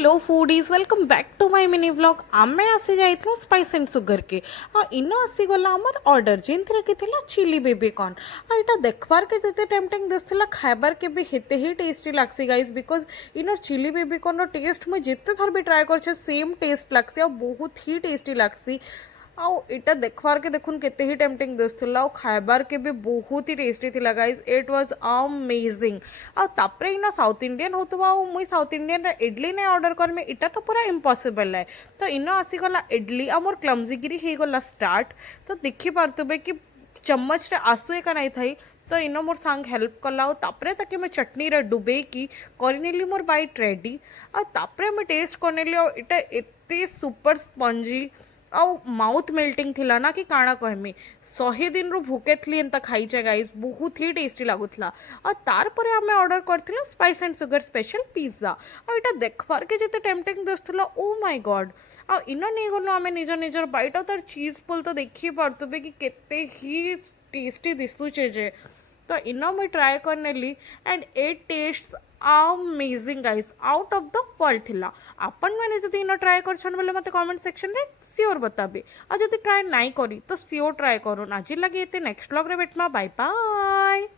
Hello foodies welcome back to my mini vlog आमे आसी जाइथलो spice and sugar के इनो आसी गला हमर ऑर्डर जिनथरे के थिला चिली बेबी कॉर्न एटा देखबार के जते टेम्पटिंग दिसथिला खाइबार के भी हेते ही टेस्टी लागसी गाइस बिकॉज इनो चिली बेबी कॉर्न रो टेस्ट मैं जिते थर भी ट्राई करछे सेम टेस्ट लागसी और बहुत ही टेस्टी लागसी आउ इटा देखबार के देखुन केते ही टेम्पटिंग दिसथिला खाइबार के भी बहुत ही टेस्टी थिला गाइस इट वाज अमेजिंग आ तापरे इना साउथ इंडियन होतबा आ मुई साउथ इंडियन रे इडली ने ऑर्डर कर में इटा तो पूरा इम्पॉसिबल है तो इनो आसी गला इडली आ मोर क्लमजीगिरी हे गला स्टार्ट तो देखि पारतबे कि चम्मच रे आसु एका नहीं थाई तो इनो मोर सांग हेल्प कला तापरे ताके मैं चटनी रे डुबे की करनेली मोर बाइट रेडी आ तापरे मैं टेस्ट करनेली इटा एते सुपर स्पंजी आउ माउथ मेल्टिंग थिला ना कि काଣା कहमी 100 दिन रु भूके थली एंता खाइचे गाइस बहुत ही टेस्टी लागुथला और तार परे हमें ऑर्डर करथिला spice and sugar special pizza और इटा देखबार के जते टेम्पटिंग दिसथिला ओ माय गॉड आ इनो नै गलो हमें निजर निजर बाइट और तार चीज पुल तो देखि पारतबे कि केते ही टेस्टी दिसुचे जे तो इनो मैं ट्राई करनेली and it taste amazing guys out of the world थिला आपण मैंने जदि इनो ट्राई करछन बोले मते कमेंट सेक्शन रे सियोर बताबे आ जदि ट्राई नाइ करी तो सियोर ट्राई करो आज लगे एते नेक्स्ट व्लॉग रे भेटमा बाय बाय।